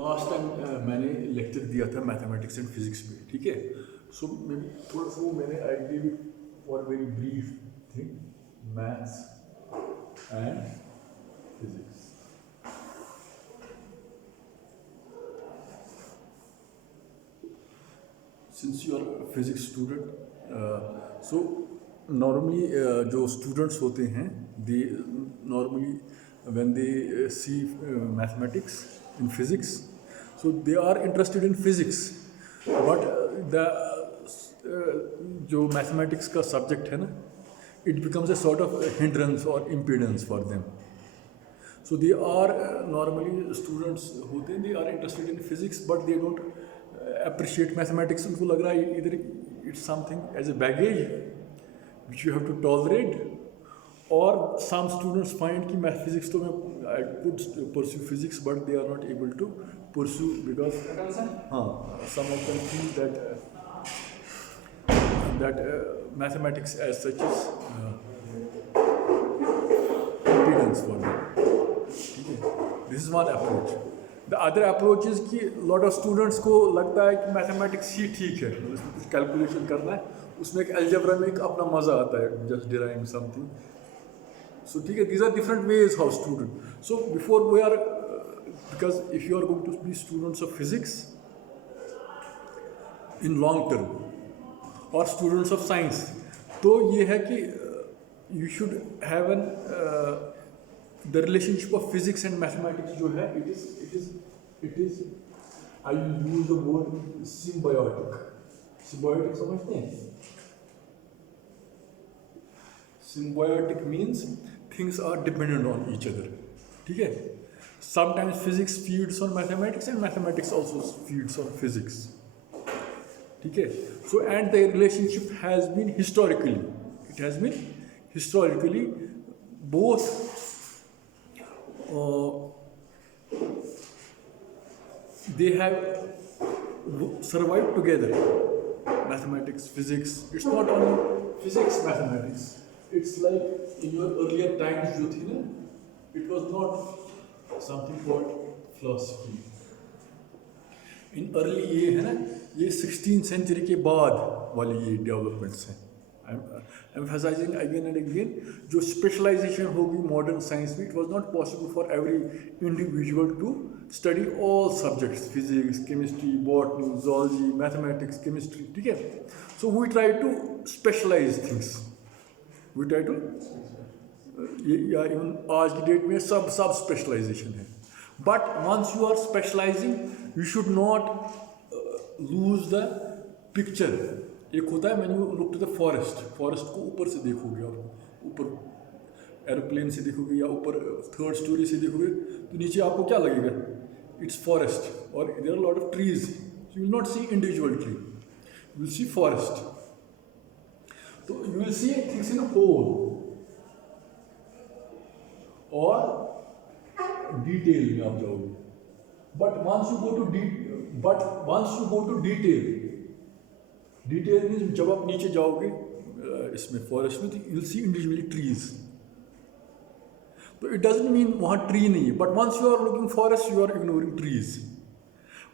Last time मैंने lecture दिया था मैथमेटिक्स एंड फिजिक्स में, ठीक है। सो मे बी थोड़ा सा वो मैंने I give it for very brief thing, maths and physics. Since you are physics student, so normally जो स्टूडेंट्स होते हैं they normally when they see mathematics in physics, so they are interested in physics, but the जो mathematics का subject है ना, it becomes a sort of hindrance or impedance for them. So they are normally students होते हैं, they are interested in physics but they don't appreciate mathematics. उनको लग रहा है either it's something as a baggage which you have to tolerate, or some students find कि math physics तो I could pursue physics but they are not able to pursue because some of them feel that mathematics as such is impedance for them. This is one approach. The other approach is कि lot of students को लगता है कि mathematics ही ठीक है, उसमें कुछ calculation करना है, उसमें एक algebra में एक अपना मज़ा आता है, just deriving something. So these are different ways how student. So before we are, because if you are going to be students of physics in long term or students of science, तो ये है कि you should have an the relationship of physics and mathematics जो है it is I use the word symbiotic. Symbiotic समझते हैं? Symbiotic means things are dependent on each other, ठीक है। Sometimes physics feeds on mathematics and mathematics also feeds on physics, ठीक है। So and the relationship has been historically both they have survived together, mathematics, physics. It's not only physics, mathematics. It's like in your earlier times जो थी ना, it was not something called philosophy. In early ये है ना, ये 16th century के बाद वाली ये developments हैं. I'm emphasizing again and again, जो specialization होगी modern science में, it was not possible for every individual to study all subjects, physics, chemistry, botany, zoology, mathematics, chemistry, ठीक है. So we try to specialize things. We try to या even आज की date में सब specialisation है. But once you are specialising you should not lose the picture. एक होता है मैंने लुक टू द फॉरेस्ट को ऊपर से देखोगे, आप ऊपर एरोप्लेन से देखोगे या ऊपर थर्ड स्टोरी से देखोगे तो नीचे आपको क्या लगेगा? इट्स फॉरेस्ट और there are lot of trees. You will not see individual tree, you will see forest. तो you will see things in a whole और detail में आप जाओगे. But once you go to detail means जब आप नीचे जाओगे इसमें फॉरेस्ट में तो you will see individually trees. तो it doesn't mean वहाँ ट्री नहीं है, but once you are looking forest you are ignoring trees.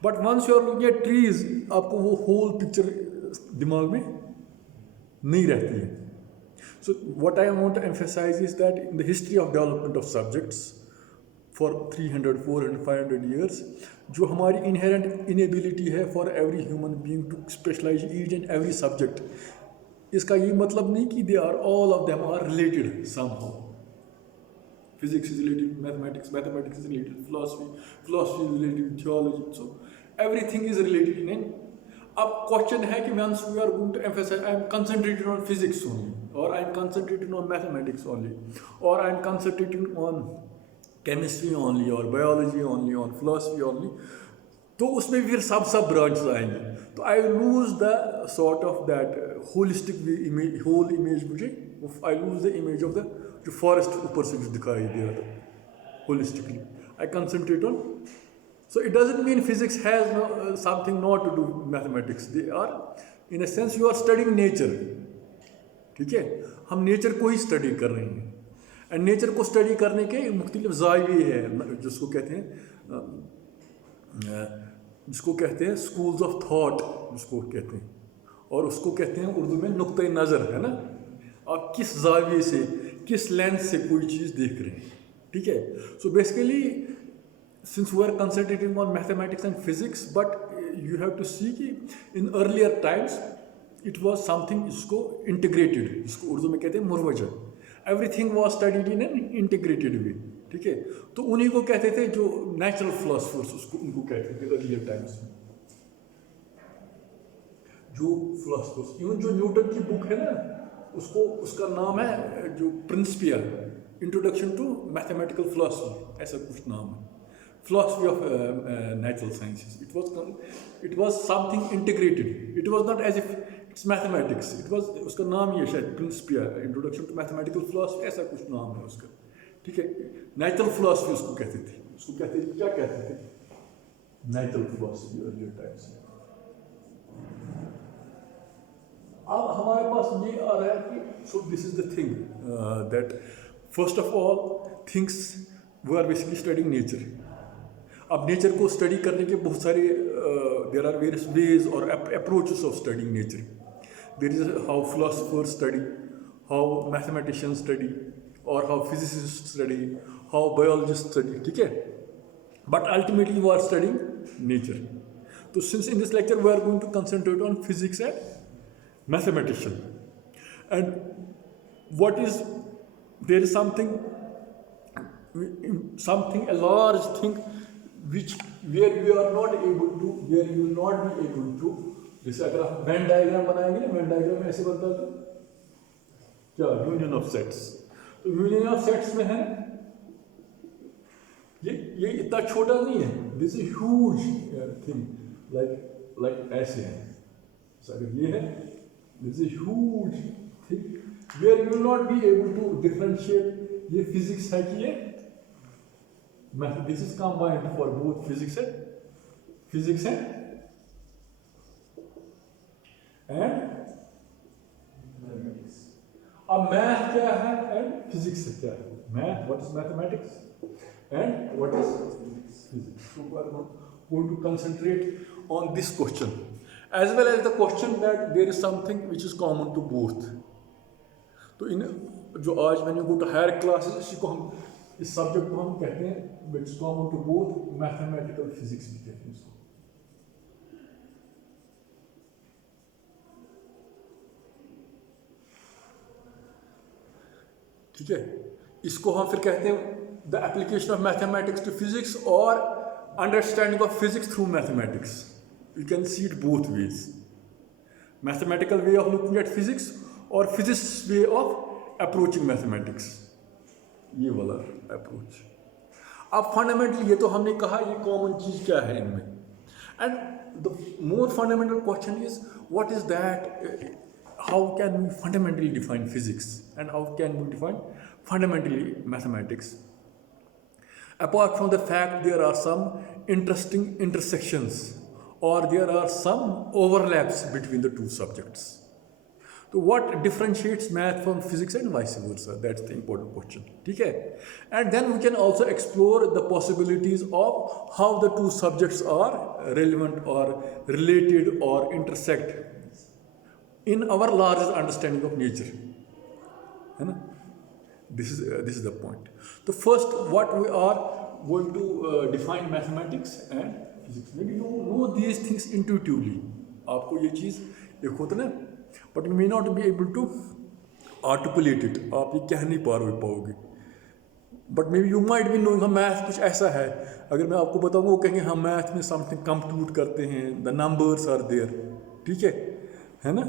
But once you are looking at trees आपको वो whole picture दिमाग में नहीं रहती है. So what I want to emphasize is that in the history of development of subjects for 300, 400, 500 years, जो हमारी inherent inability है for every human being to specialize each and every subject, इसका ये मतलब नहीं कि they are all of them are related somehow. Physics is related to mathematics, mathematics is related to philosophy, philosophy is related to theology. So everything is related in. अब question है कि once we are going to emphasize, I am concentrated on physics only, or I am concentrated on mathematics only, or I am concentrating on chemistry only, or biology only, or philosophy only. तो उसमें फिर सब branches आएंगे. तो I lose the sort of that holistic image, whole image मुझे, I lose the image of the जो forest ऊपर से जो दिखाई दे रहा था holistically. I concentrate on. So it doesn't mean physics has something not to do with mathematics. They are, in a sense, you are studying nature. ठीक है, हम नेचर को ही स्टडी कर रहे हैं. एंड नेचर को स्टडी करने के मुख्तलिफ ज़ाविये हैं जिसको कहते हैं जिसको कहते हैं स्कूल्स ऑफ थॉट, जिसको कहते हैं, और उसको कहते हैं उर्दू में नुक्ते नज़र, है ना। आप किस जाविये से, किस लेंस से कोई चीज़ देख रहे हैं, ठीक है। So basically since we are concentrating on mathematics and physics, but you have to see कि in earlier times it was something इसको integrated, इसको उर्दू में कहते हैं मुरवजा, everything was studied in an integrated way, ठीक है। तो उन्हीं को कहते थे जो नेचुरल फिलोसफर्स, उसको उनको कहते थे earlier times में, जो फिलोसफर्स। इवन जो न्यूटन की बुक है ना, उसको, उसका नाम है जो Principia, introduction to mathematical philosophy, ऐसा कुछ नाम है, philosophy of natural sciences. It was something integrated. It was not as if it's mathematics. It was, उसका नाम ही है शायद Principia, Introduction to Mathematical Philosophy, ऐसा कुछ नाम है उसका, ठीक है। Natural philosophy उसको कहते थे, उसको कहते थे, क्या कहते थे, Natural philosophy earlier times। अब हमारे पास ये आ रहा है कि so this is the thing that first of all things we are basically studying nature। अब नेचर को स्टडी करने के बहुत सारे देयर आर वेरियस वेज और approaches of studying nature. There is how philosophers study, how mathematicians study, और how physicist study, how biologist study, ठीक है। But ultimately we are studying nature. तो since in this lecture we are going to concentrate on physics and mathematician, and what is, there is something a large thing which where you are not able to, where you will not be able to, जैसे अगर आप Venn diagram बनाएंगे ना, Venn diagram में ऐसे बनता है क्या, यूनियन ऑफ सेट्स। तो यूनियन ऑफ सेट्स में है ये इतना छोटा नहीं है, this is huge thing, like ऐसे है, अगर ये है, this is huge thing where you will not be able to differentiate ये फिजिक्स है कि ये this is combined for both physics and अब मैथ क्या है एंड फिजिक्स क्या है, math, what is mathematics and what is physics. So we are going to concentrate on this question as well as the question that there is something which is common to both। तो इन जो आज when you go to higher classes, इसी को हम, इस subject को हम कहते हैं which is common to both mathematical physics भी कहते हैं इसको। ठीक है, इसको हम फिर कहते हैं the application of mathematics to physics और understanding of physics through mathematics. You can see it both ways, mathematical way of looking at physics और physics way of approaching mathematics, ये वाला अप्रोच। अब फंडामेंटली ये तो हमने कहा ये कॉमन चीज़ क्या है इनमें, and the more fundamental question is what is that, how can we fundamentally define physics and how can we define fundamentally mathematics, apart from the fact there are some interesting intersections और there are some overlaps between the two subjects. So what differentiates math from physics and vice versa? That's the important question. ठीक है? And then we can also explore the possibilities of how the two subjects are relevant or related or intersect in our larger understanding of nature. है ना? This is the point. So first, what we are going to define mathematics and physics. Maybe you know these things intuitively. आपको ये चीज़ एक होता ना, but you may not be able to articulate it, आप ये कह नहीं पाओगे, but may be you might be knowing, math कुछ ऐसा है, अगर मैं आपको बताऊंगा वो कहेंगे हम मैथ में समथिंग कंप्यूट करते हैं, द नंबर्स आर देयर, ठीक है ना,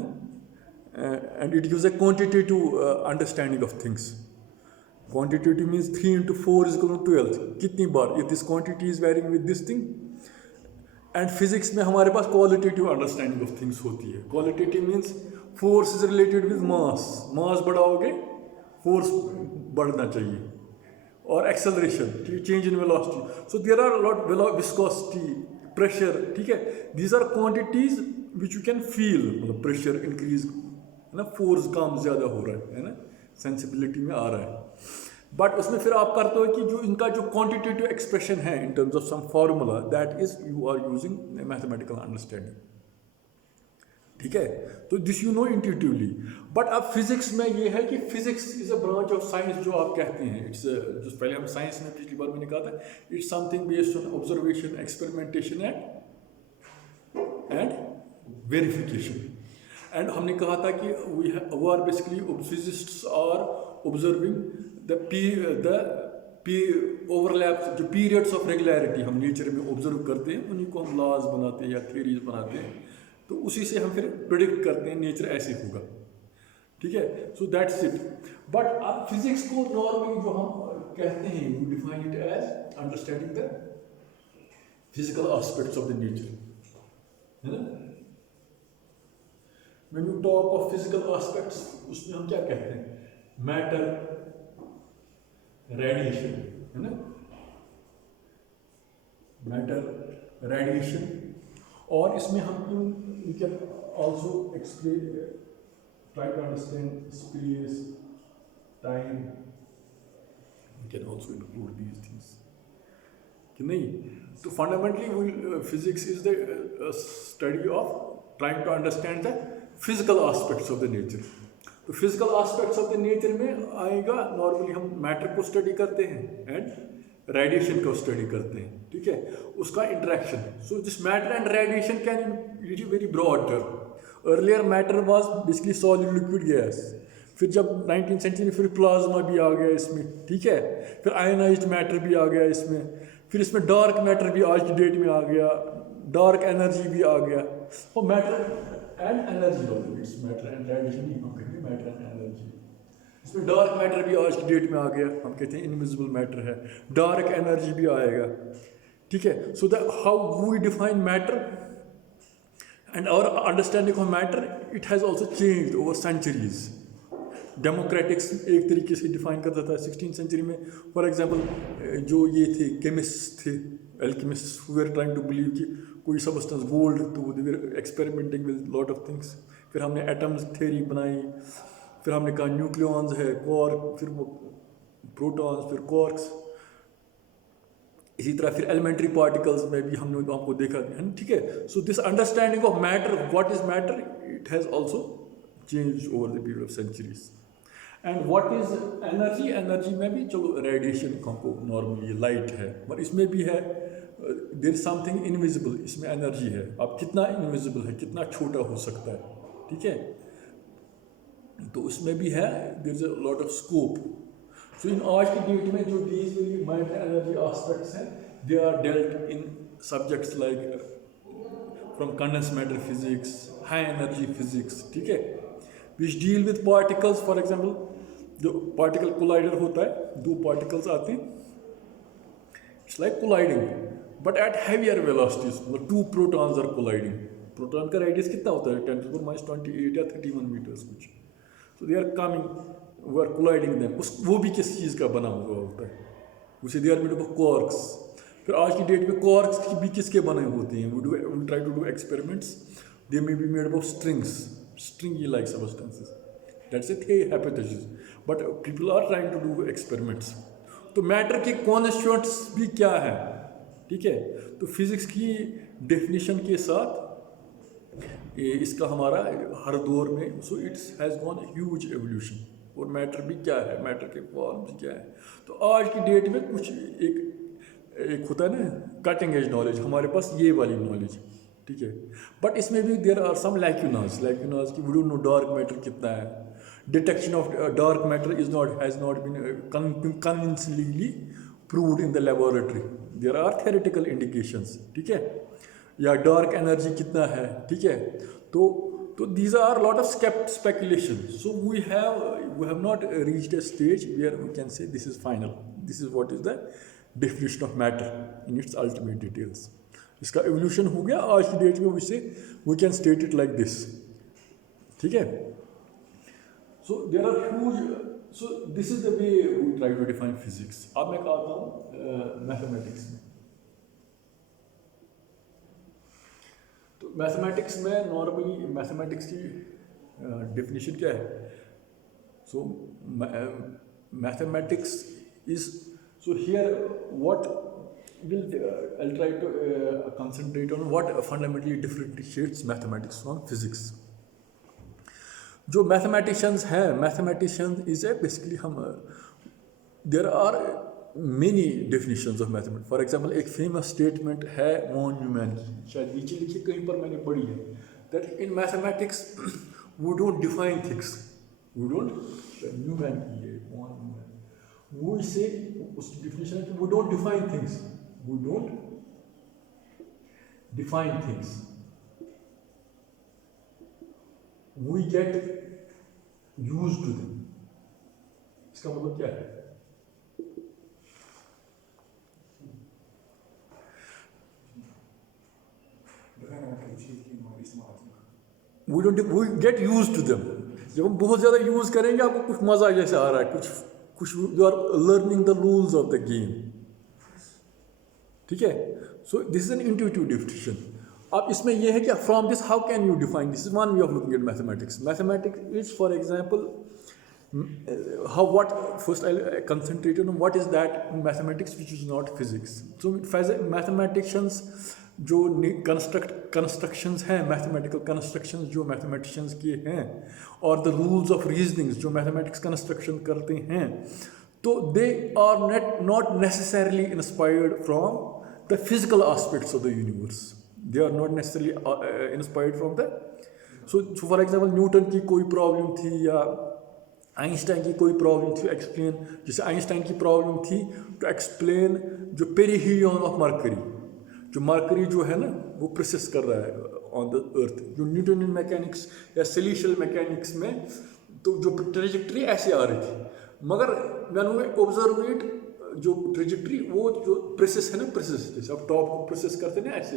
and it gives a quantitative understanding of things. Quantitative means 3 into 4 is equal to 12, कितनी बार, if this quantity is varying with this thing. And physics में हमारे पास क्वालिटेटिव अंडरस्टैंडिंग ऑफ थिंग्स होती है। Qualitative means force is related with mass, mass बढ़ाओगे force बढ़ना चाहिए, और acceleration, change in velocity. So there are lot viscosity, pressure, ठीक है, these are quantities which you can feel, मतलब प्रेशर इंक्रीज है ना, फोर्स कम ज़्यादा हो रहा है ना, सेंसिबिलिटी में आ रहा है। बट उसमें फिर आप करते हो कि जो इनका जो क्वांटिटेटिव एक्सप्रेशन है in terms of some formula, that is you are using mathematical understanding, ठीक है। तो this you know intuitively. But अब फिजिक्स में ये है कि physics is a branch of science, जो आप कहते हैं इट्स जो पहले हम साइंस में पिछली बार मैंने कहा था, it's something based on observation, experimentation and verification. And हमने कहा था कि we are basically physicists are observing the overlap, जो पीरियड्स ऑफ रेगुलरिटी हम नेचर में ऑब्जर्व करते हैं, उन्हीं को हम लॉज बनाते हैं या थ्योरीज बनाते हैं, तो उसी से हम फिर प्रिडिक्ट करते हैं नेचर ऐसे होगा, ठीक है। So that's it. बट अब फिजिक्स को नॉर्मली जो हम कहते हैं, we define it as understanding the physical aspects of the nature, है ना। When you talk of physical aspects, उसमें हम क्या कहते हैं, मैटर, रेडिएशन, है ना, मैटर, रेडिएशन। और इसमें हम we can also explain, try to understand space, time, we can also include these things, कि नहीं। तो fundamentally physics is the study of trying to understand the physical aspects of the nature. तो physical aspects of the nature में आएगा, normally हम matter को study करते हैं एंड रेडिएशन को स्टडी करते हैं, ठीक है, उसका interaction. So this matter and radiation can be very broad term. Earlier matter was basically solid liquid gas, फिर जब 19th सेंचुरी फिर प्लाज्मा भी आ गया इसमें, ठीक है, फिर आयनाइज्ड मैटर भी आ गया इसमें, फिर इसमें डार्क मैटर भी आज की डेट में आ गया, डार्क एनर्जी भी आ गया। और matter and energy, it's matter and radiation ही हम कहेंगे, मैटर एंड एनर्जी। इसमें डार्क मैटर भी आज की डेट में आ गया, हम कहते हैं इनविजिबल मैटर है, डार्क एनर्जी भी आएगा, ठीक है। So the how we define matter and our understanding of matter, it has also changed over centuries. Democritus एक तरीके से डिफाइन करता था 16th सेंचुरी में, फॉर एग्जांपल जो ये थे केमिस्ट थे, alchemist, who were trying to believe कि कोई सबस्टेंस गोल्ड, तो they were experimenting with lot of things. फिर हमने एटम्स थ्योरी बनाई, फिर हमने कहा न्यूक्लियॉन्स है, क्वार्क, फिर वो प्रोटॉन्स, फिर क्वार्क्स। इसी तरह फिर एलिमेंट्री पार्टिकल्स में भी हमने आपको देखा है, ठीक है। So this understanding of matter, what is matter, it has also change over the period of centuries. And what is energy, energy में भी चलो रेडिएशन हमको नॉर्मली लाइट है, पर इसमें भी है देयर इज समथिंग इनविजिबल, इसमें एनर्जी है। अब कितना इनविजिबल है, कितना छोटा हो सकता है, ठीक है, तो उसमें भी है, there is a lot of scope. So in आज की डेट में जो दीज मैटर एनर्जी एस्पेक्ट्स हैं, they are dealt in subjects like from condense matter physics, high energy physics, ठीक है, which deal with particles. For example जो particle collider होता है, दो पार्टिकल्स आते हैं, it's like colliding but at heavier velocities, मतलब two protons are colliding. Proton का रेडियस कितना होता है, 10⁻28 या 31 मीटर्स कुछ। So they are coming, we are colliding them. वो भी किस चीज़ का बना हुआ होता है, उसे they are made of quarks. फिर आज की डेट में क्वार्क्स भी किसके बने होते हैं, we try to do experiments, they may be made of strings, stringy like substances, that's a hypothesis, but people are trying to do experiments। तो मैटर के कॉन्स्टिट्यूएंट्स भी क्या है, ठीक है। तो फिजिक्स की डेफिनेशन के साथ इसका हमारा हर दौर में, so it's has gone huge evolution. और मैटर भी क्या है, मैटर के फॉर्म्स क्या है। तो आज की डेट में कुछ एक होता है ना कटिंग एज नॉलेज, हमारे पास ये वाली नॉलेज, ठीक है, बट इसमें भी देर आर सम लैक्यूनास की we don't know dark matter कितना है। Detection of dark matter has not been convincingly proved in the laboratory, there are theoretical indications, ठीक है, या डार्क एनर्जी कितना है, ठीक है। तो these are lot of speculation. So we have not reached a stage where we can say this is final, this is what is the definition of matter in its ultimate details. इसका evolution हो गया आज की date में, we can state it like this, ठीक है। So there are huge, so this is the way we try to define physics. अब मैं कहता हूँ मैथमेटिक्स में। तो मैथमेटिक्स में नॉर्मली मैथमेटिक्स की डेफिनेशन क्या है। सो mathematics is, so here what I'll try to concentrate on what fundamentally differentiates mathematics from physics. जो mathematicians हैं, mathematicians is a basically हम there are many definitions of mathematics. For example, एक famous statement है von Neumann की, शायद नीचे लिखी कहीं पर मैंने पढ़ी है, that in mathematics we don't define things. We don't, Neumann की है, von Neumann. वो इसे उसकी definition है कि we don't define things. We don't define things. We get used to them. इसका मतलब क्या है? we get used to them. जब हम बहुत ज़्यादा यूज़ करेंगे आपको कुछ मज़ा जैसे आ रहा है, कुछ you are learning the rules of the game. ठीक है? So this is an intuitive definition. अब इसमें यह है कि from this how can you define? This is one way of looking at mathematics. Mathematics is, for example, first I'll concentrate on what is that in mathematics which is not physics. So mathematicians जो constructions हैं, mathematical constructions जो mathematicians किए हैं, और the rules of reasonings जो mathematics construction करते हैं, तो they are not necessarily inspired from the physical aspects of the universe. They are not necessarily inspired from the, so for example Newton की कोई प्रॉब्लम थी या आइंस्टाइन की कोई प्रॉब्लम थी एक्सप्लेन, जैसे आइंस्टाइन की प्रॉब्लम थी टू एक्सप्लेन जो पेरिहीलियन ऑफ मरकरी, जो मरकरी जो है ना वो प्रोसेस कर रहा है ऑन द अर्थ, जो न्यूटनियन मैकेनिक्स या सेलेशियल मैकेनिक्स में तो जो ट्रेजेक्ट्री ऐसे आ रही थी, मगर मैंने ऑब्जर्वेट जो ट्रेजेक्ट्री वो जो प्रोसेस है ना, प्रोसेस जैसे आप टॉप को प्रोसेस करते हैं ना ऐसे,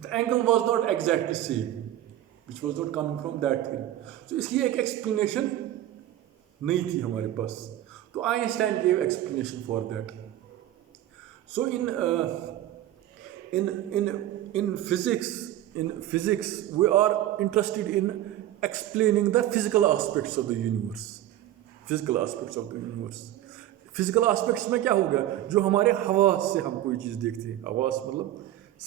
the angle was not exactly same which was not coming from that thing. तो इसकी एक एक्सप्लेनेशन नहीं थी हमारे पास, तो Einstein gave explanation for that. So in physics we are interested in explaining the physical aspects of the universe. Physical aspects में क्या होगा, जो हमारे हवास से हम कोई चीज़ देखते हैं, हवास मतलब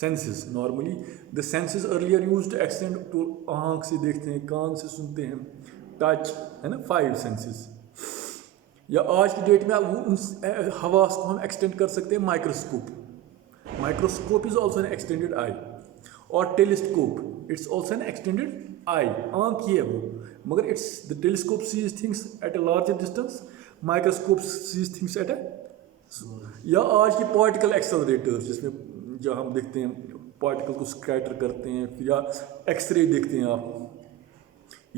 senses. Normally the senses earlier used to extend to आँख से देखते हैं, कान से सुनते हैं, टच है ना, 5 senses. या आज की डेट में उन हवास को हम एक्सटेंड कर सकते हैं microscope. Microscope is also an extended eye, or telescope, it's also an extended eye. आँख ही है वो, मगर the telescope sees things at a larger distance, microscope sees things at a, या आज की particle accelerators जिसमें जो हम देखते हैं particle को scatter करते हैं, या एक्सरे देखते हैं आप,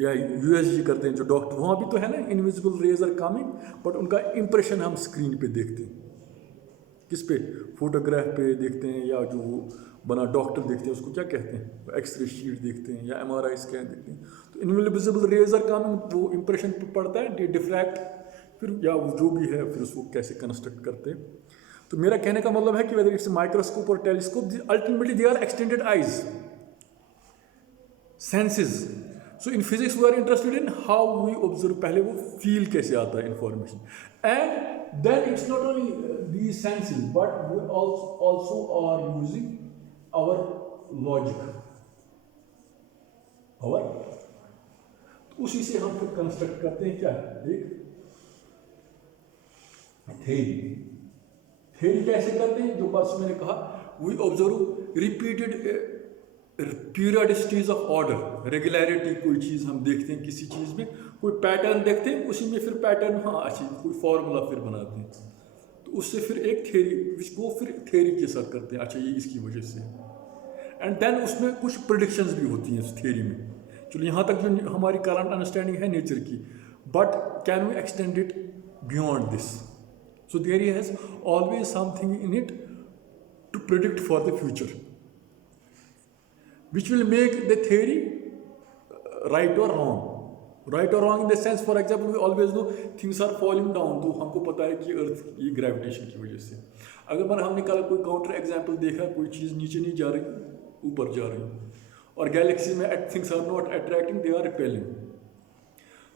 या USG करते हैं जो डॉक्टर, वहाँ भी तो है ना invisible rays are coming, but उनका इंप्रेशन हम स्क्रीन पे देखते हैं, किस पे, फोटोग्राफ पे देखते हैं, या जो वो बना डॉक्टर देखते हैं उसको क्या कहते हैं, एक्सरे शीट देखते हैं या MRI स्कैन देखते हैं, तो इनविजिबल रेज आर कमिंग, वो इंप्रेशन पे पड़ता है, डिफ्रैक्ट, फिर या वो जो भी है फिर उसको कैसे कंस्ट्रक्ट करते हैं. तो मेरा कहने का मतलब है कि वेदर इट्स माइक्रोस्कोप और telescope, ultimately they are extended eyes, senses. So in physics we are interested in how we observe, पहले वो फील कैसे आता है information, and then it's not only these senses but we also are using our logic, our, तो उसी से हम फिर कंस्ट्रक्ट करते हैं क्या, एक थ्योरी कैसे करते हैं, जो परसों मैंने कहा, we observe repeated periodicities of order, regularity, कोई चीज़ हम देखते हैं किसी चीज़ में, कोई पैटर्न देखते हैं, उसी में फिर पैटर्न, हाँ अच्छी कोई फॉर्मूला फिर बनाते हैं, तो उससे फिर एक थ्योरी, इसको फिर थ्योरी के साथ करते हैं, अच्छा ये इसकी वजह से, एंड देन उसमें कुछ प्रेडिक्शंस भी होती हैं उस थ्योरी में. चलो यहाँ तक जो हमारी करंट अंडरस्टैंडिंग है नेचर की, but can we extend it beyond this. So theory has always something in it to predict for the future, which will make the theory right or wrong. Right or wrong in the sense, for example, we always know things are falling down, तो हमको पता है कि अर्थ ये gravitation की वजह से. अगर हमने कल कोई काउंटर एग्जाम्पल देखा, कोई चीज़ नीचे नहीं जा रही ऊपर जा रही, और गैलेक्सी में things are not attracting, they are repelling.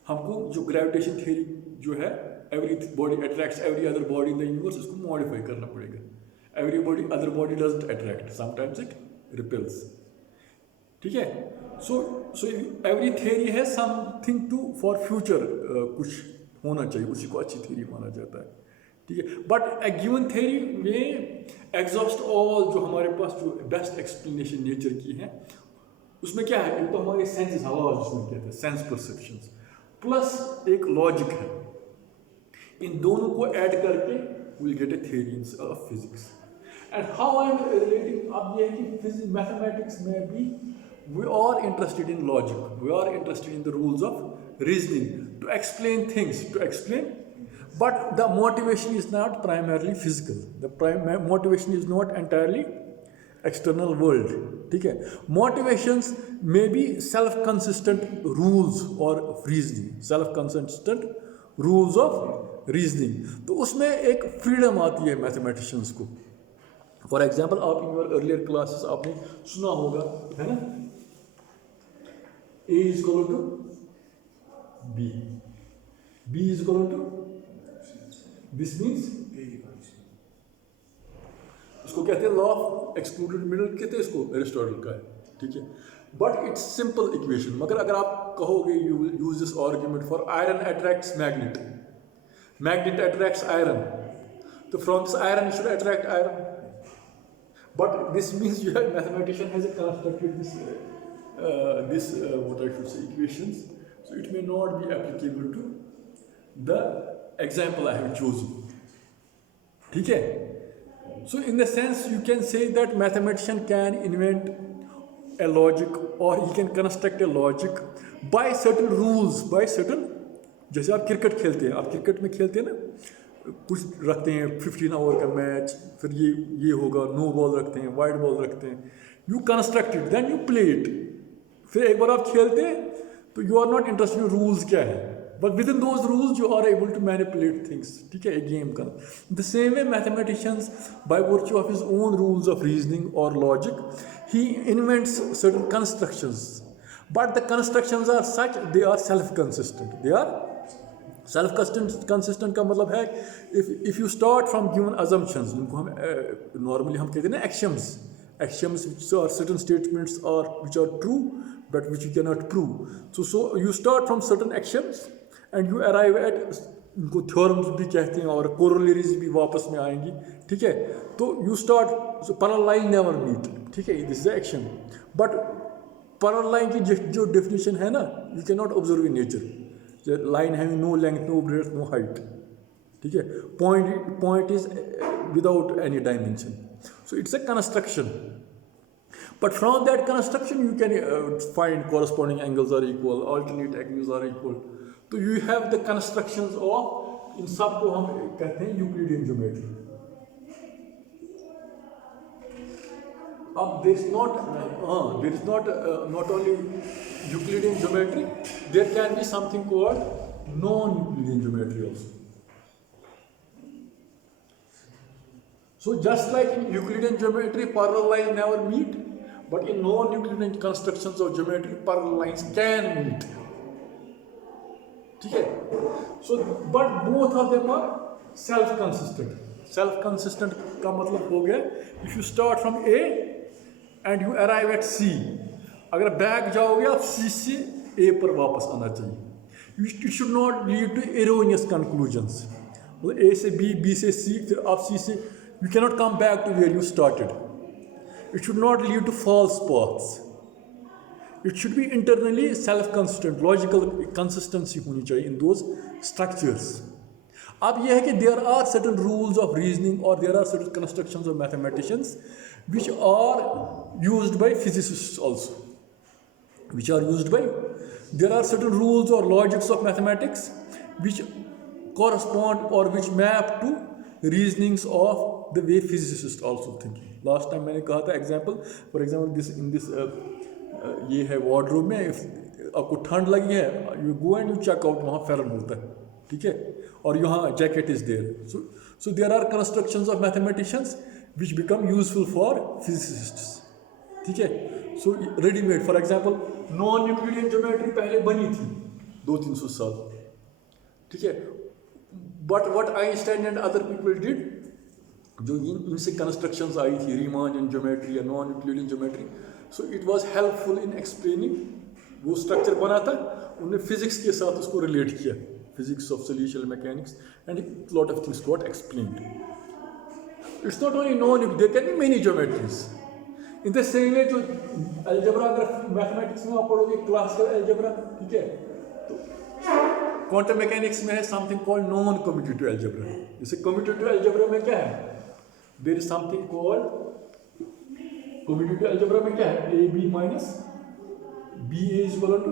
हमको जो ग्रेविटेशन थियरी जो है every body attracts every other body in the universe, इसको मॉडिफाई करना पड़ेगा. Every body other body doesn't attract, sometimes it repels. ठीक है. सो एवरी थियरी है समथिंग टू फॉर फ्यूचर, कुछ होना चाहिए, उसी को अच्छी थियरी माना जाता है. ठीक है. बट ए गिवन थियरी में एग्जॉस्ट ऑल जो हमारे पास जो बेस्ट एक्सप्लेनेशन नेचर की है, उसमें क्या है, एक तो हमारे सेंसेस हवा जिसमें कहते हैं सेंस परसेप्शंस, प्लस एक लॉजिक है. इन दोनों को ऐड करके will get a theory of physics. And how I am relating, अब ये है कि मैथमेटिक्स में भी we are interested in logic, we are interested in the rules of reasoning to explain things, to explain. But the motivation is not primarily physical. The motivation is not entirely external world. ठीक है. Motivations may be self-consistent rules or reasoning. Self-consistent rules of reasoning. तो उसमें एक freedom आती है mathematicians को. For example, आप in your earlier classes आपने सुना होगा, है ना, A is equal to B. B is equal to This means इसको कहते हैं लॉ ऑफ एक्सक्लूडेड मिडल, कहते हैं इसको, एरिस्टोटल का है. ठीक है. But it's simple equation. मगर अगर आप कहोगे you will use this argument for iron attracts magnet, magnet attracts iron, तो from this iron you should attract iron. But this means you have mathematician has constructed this what I should say equations, so it may not be applicable to the example I have chosen. ठीक है. So in the sense you can say that mathematician can invent a logic or he can construct a logic by certain rules, by certain, जैसे आप cricket खेलते हैं, आप cricket में खेलते हैं ना, कुछ रखते हैं 15 ओवर का मैच, फिर ये होगा, नो बॉल रखते हैं, वाइड बॉल रखते हैं, you construct it, then you play it. फिर एक बार आप खेलते हैं तो you are not interested in rules क्या है, but within those rules you are able to manipulate things. ठीक है. एक गेम का the same way mathematicians by virtue of his own rules of reasoning or logic he invents certain constructions, but the constructions are such they are self-consistent. They are self-consistent का मतलब है if you start from given assumptions, जिनको हम normally हम कहते हैं ना axioms which are certain statements are which are true but which you cannot prove. So you start from certain axioms and you arrive at, इनको theorems भी कहते हैं और कोरोलरीज भी वापस में आएंगी. ठीक है. तो you start parallel line never meet. ठीक है. This is action. But parallel line की जो डेफिनेशन है ना, you can not observe in nature. Line having no length, no breadth, no height. ठीक है. Point is without any dimension. So it's a construction. But from that construction you can find corresponding angles are equal, alternate angles are equal. So you have the constructions of, इन सब को हम कहते हैं Euclidean geometry. अब there is not only Euclidean geometry, there can be something called non-Euclidean geometry also. So just like in Euclidean geometry, parallel lines never meet, but in non-Euclidean constructions of geometry, parallel lines can meet. ठीक है. So but both of them are self-consistent. Self-consistent का मतलब हो गया if you start from A and you arrive at C, अगर back जाओगे आप C से A पर वापस आना चाहिए. You should not lead to erroneous conclusions. मतलब A से B, B से C, फिर आप C से, you cannot come back to where you started. It should not lead to false paths. It should be internally self-consistent, logical consistency होनी चाहिए in those structures. अब यह है कि there are certain rules of reasoning or there are certain constructions of mathematicians which are used by physicists also. There are certain rules or logics of mathematics which correspond or which map to reasonings of the way physicists also think. Last time मैंने कहा था example, for example ये है wardrobe में, आपको ठंड लगी है, you go and you check out, वहाँ फैरन होता है. ठीक है. और यहाँ jacket is there. So there are constructions of mathematicians which become useful for physicists. ठीक है. So readymade, for example non Euclidean geometry पहले बनी थी 200-300 साल. ठीक है. But what Einstein and other people did, जो इनसे कंस्ट्रक्शंस आई थी रीमान ज्योमेट्री या non Euclidean geometry, so it was helpful in explaining, वो स्ट्रक्चर बना था, उन्होंने फिजिक्स के साथ उसको रिलेट किया, physics of solution mechanics, and lot of things got explained. It's not only non, there can be many geometries. In the same way जो algebra, अगर मैथमेटिक्स में आप पढ़ोगे क्लासिकल अलजेब्रा, ठीक है, तो क्वांटम मैकेनिक्स में है something called non commutative algebra. जैसे कम्यूटेटिव अलजेब्रा में क्या है, there is something called, commutative algebra में क्या है, a b minus b a is equal to,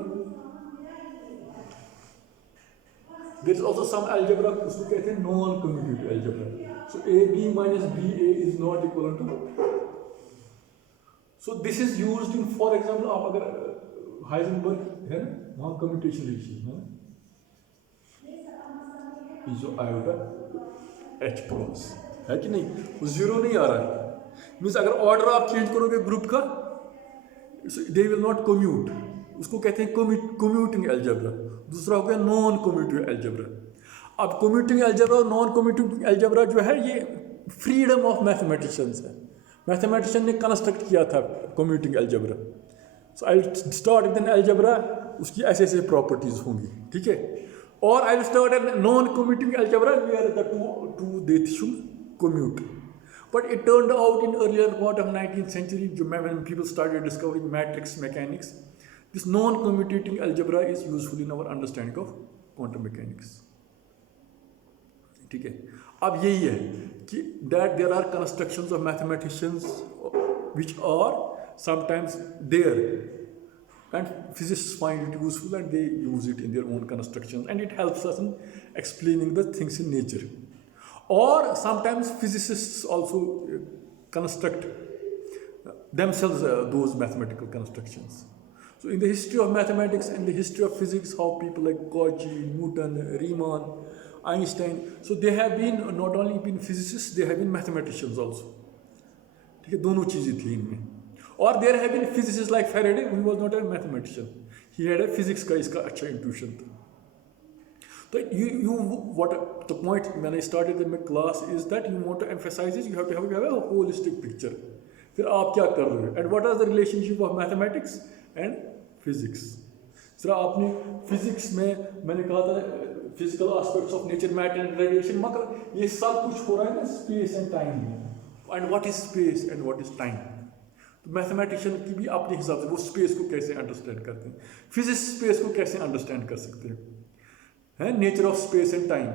there is also some algebra, उसको कहते हैं non commutative algebra. So a b minus b a is not equal to. So this is used in, for example आप अगर Heisenberg है ना, वहाँ commutation relation है जो आयोटा एच क्रॉस है कि नहीं, वो जीरो नहीं आ रहा है. मीन्स अगर ऑर्डर आप चेंज करोगे ग्रुप का, दे विल नॉट कम्यूट, उसको कहते हैं कम्यूटिंग अलजेब्रा. दूसरा हो गया नॉन कम्यूटिव अलजेब्रा. अब कम्यूटिंग अलजेब्रा और नॉन कम्यूटिंग अलजेब्रा जो है, ये फ्रीडम ऑफ मैथमेटिशियंस है. मैथमेटिशियन ने कंस्ट्रक्ट किया था commuting algebra. So I will start with an algebra, उसकी ऐसे ऐसे प्रॉपर्टीज होंगी, ठीक है. और I will start an non commuting algebra where the two they should commute. But it turned out in earlier part of 19th century, when people started discovering matrix mechanics, this non-commutating algebra is useful in our understanding of quantum mechanics. ठीक है, अब यही है कि that there are constructions of mathematicians which are sometimes there, and physicists find it useful and they use it in their own constructions, and it helps us in explaining the things in nature. Or sometimes physicists also construct themselves those mathematical constructions. So in the history of mathematics and the history of physics, how people like Cauchy, Newton, Riemann, Einstein, so they have been not only been physicists, they have been mathematicians also. ठीक है, दोनों चीज़ें थी इनमें. Or there have been physicists like Faraday, who was not a mathematician. He had a physics का इसका अच्छा intuition था. So what the point when I started in my class is that you want to emphasize is you have to have a holistic picture. फिर आप क्या कर रहे हो, and what is the relationship of mathematics and physics. Sir आपने physics में मैंने कहा था physical aspects of nature, matter and radiation, मगर ये सब कुछ हो रहा है ना space and time में. And what is space and what is time. तो मैथमेटिशियन की भी अपने हिसाब से वो स्पेस को कैसे अंडरस्टैंड करते हैं, फिजिक्स स्पेस को कैसे अंडरस्टैंड कर सकते हैं, है nature of space and time.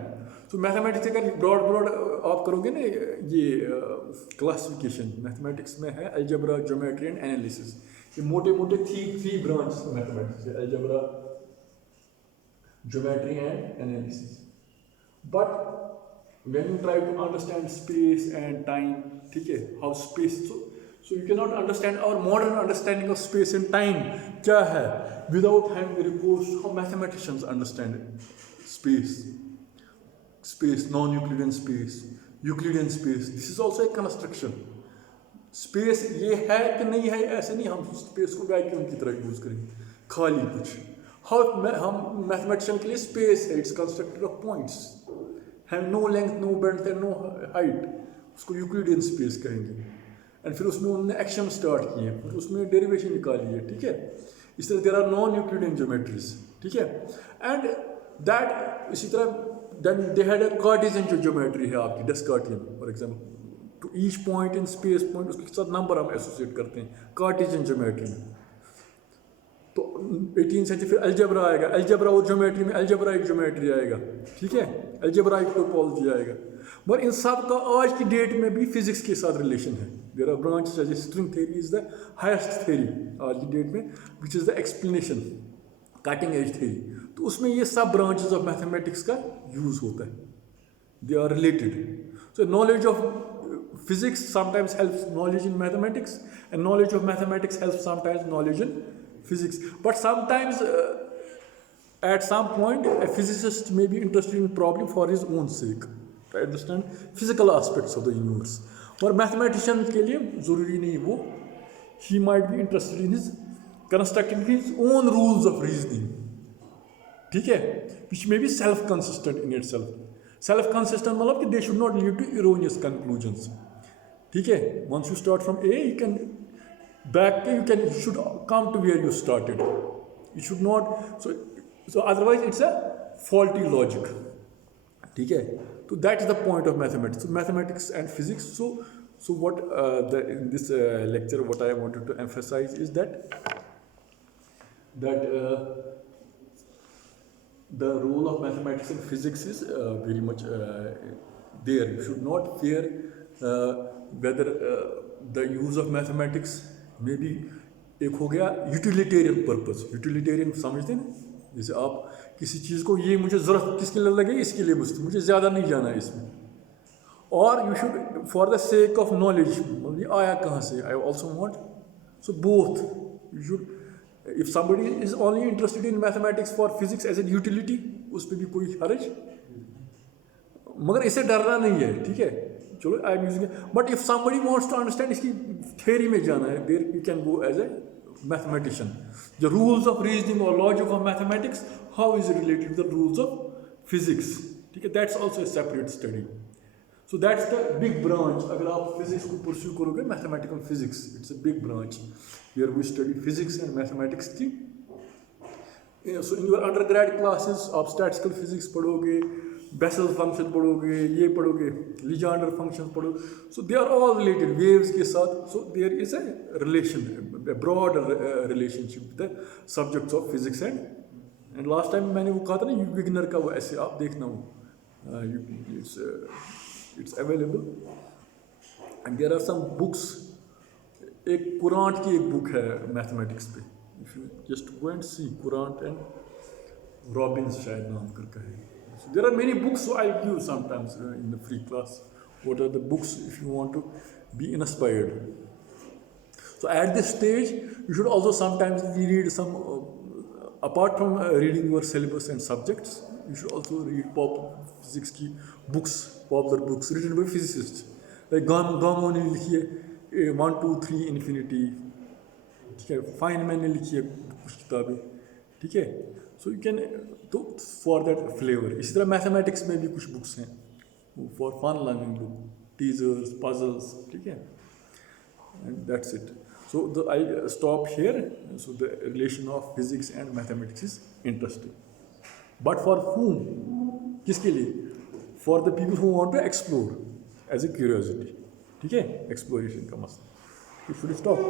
So mathematics अगर ब्रॉड आप करोगे ना, ये क्लासिफिकेशन मैथमेटिक्स में है अलजेब्रा, ज्योमेट्री एंड एनालिसिस. ये मोटे मोटे थ्री ब्रांच मैथमेटिक्स है, algebra, geometry and analysis. But when you try to understand space and time, ठीक है, how space, so you cannot understand our modern understanding of space and time क्या है without having recourse to how mathematicians understand space, non-Euclidean space, Euclidean space. This is also a construction. Space ये है कि नहीं है, ऐसे नहीं हम space को वैक्यूम की तरह यूज करेंगे खाली कुछ. हम मैथमेटिशियन के लिए space है, it's constructed of points, have no length, no breadth and no height, उसको यूक्लिडियन स्पेस कहेंगे. एंड फिर उसमें उन्होंने एक्शन स्टार्ट किए, फिर उसमें डेरिवेशन निकाली है, ठीक है. इस तरह there are non Euclidean geometries, ठीक है. एंड दैट इसी तरह then they had a Cartesian जो ज्योमेट्री है आपकी, Descartian for example, to each point in space point उसके साथ नंबर हम एसोसिएट करते हैं कार्टेशियन ज्योमेट्री में. तो 18वीं सेंचुरी फिर अलजेब्रा आएगा, अलजेब्रा और ज्योमेट्री में अलजेब्राइक ज्योमेट्री आएगा, ठीक है, अलजेब्राइक टोपोलॉजी आएगा. मगर इन सब का आज की डेट में भी फिजिक्स के साथ रिलेशन है. देयर आर ब्रांचेस, जैसे string theory is the highest theory आज की डेट में, which is the explanation, cutting edge theory. तो उसमें ये सब ब्रांचेस ऑफ मैथमेटिक्स का यूज होता है, they are related. So knowledge of physics sometimes helps knowledge in mathematics, and knowledge of mathematics helps sometimes knowledge in physics. But sometimes at some point a physicist may be interested in problem for his own sake, to understand physical aspects of the universe. और mathematician के लिए ज़रूरी नहीं वो, he might be interested in his constructing his own rules of reasoning, ठीक है, which may be self consistent in itself. Self consistent मतलब कि they should not lead to erroneous conclusions, ठीक है. Once you start from a you can back you should come to where you started. You should not, so otherwise it's a faulty logic, ठीक है. So that is the point of mathematics. So mathematics and physics. So what in this lecture what I wanted to emphasize is that the role of mathematics and physics is very much there. You should not fear whether the use of mathematics may be. एक हो गया utilitarian purpose. Utilitarian समझते हैं ना, जैसे आप किसी चीज़ को ये मुझे ज़रूरत किसके लिए लगे, इसके लिए मुझे ज़्यादा नहीं जाना है इसमें. और you should for the sake of knowledge, ये आया कहाँ से, I also want. So both you should. If somebody is only interested in mathematics for physics as a utility, उस पर भी कोई हर्ज, मगर इससे डरना नहीं है, ठीक है. चलो I am using, but if somebody wants to understand, इसकी थ्योरी में जाना है, there you can go as a mathematician. The rules of reasoning और logic of mathematics, how is related the rules of physics, ठीक है. That's also a separate study. So that's the big branch. अगर आप physics को pursue करोगे, mathematical physics, it's a big branch where we study physics and mathematics की. So in your undergrad classes आप statistical physics पढ़ोगे, Bessel function पढ़ोगे, ये पढ़ोगे, लीजेंडर फंक्शन पढ़ोगे. So they are all related waves के साथ. So there is a relation, a broad relationship with the subjects of physics and last time मैंने वो कहा था ना, विग्नर का वो ऐसे आप देखना वो, it's available. And there are some books. एक कुरान की एक बुक है मैथमेटिक्स पे, if you just go and see Courant and Robbins शायद नाम करके है. So there are many books, so I give sometimes in the free class. What are the books if you want to be inspired? So at this stage, you should also sometimes read some, apart from reading your syllabus and subjects, you should also read physics की books, popular books written by physicists. Like Gamow ने लिखी है 1, 2, 3 infinity, ठीक है. Feynman ने लिखी है कुछ किताबें, ठीक है. सो यू कैन, तो फॉर दैट फ्लेवर. इसी तरह मैथमेटिक्स में भी कुछ बुक्स हैं for fun learning book, teasers, puzzles, ठीक है. And that's it. So I stop here. So the relation of physics and mathematics is interesting, but for whom, किसके लिए? For the people who want to explore as a curiosity, ठीक है. Exploration का मसला. You should stop.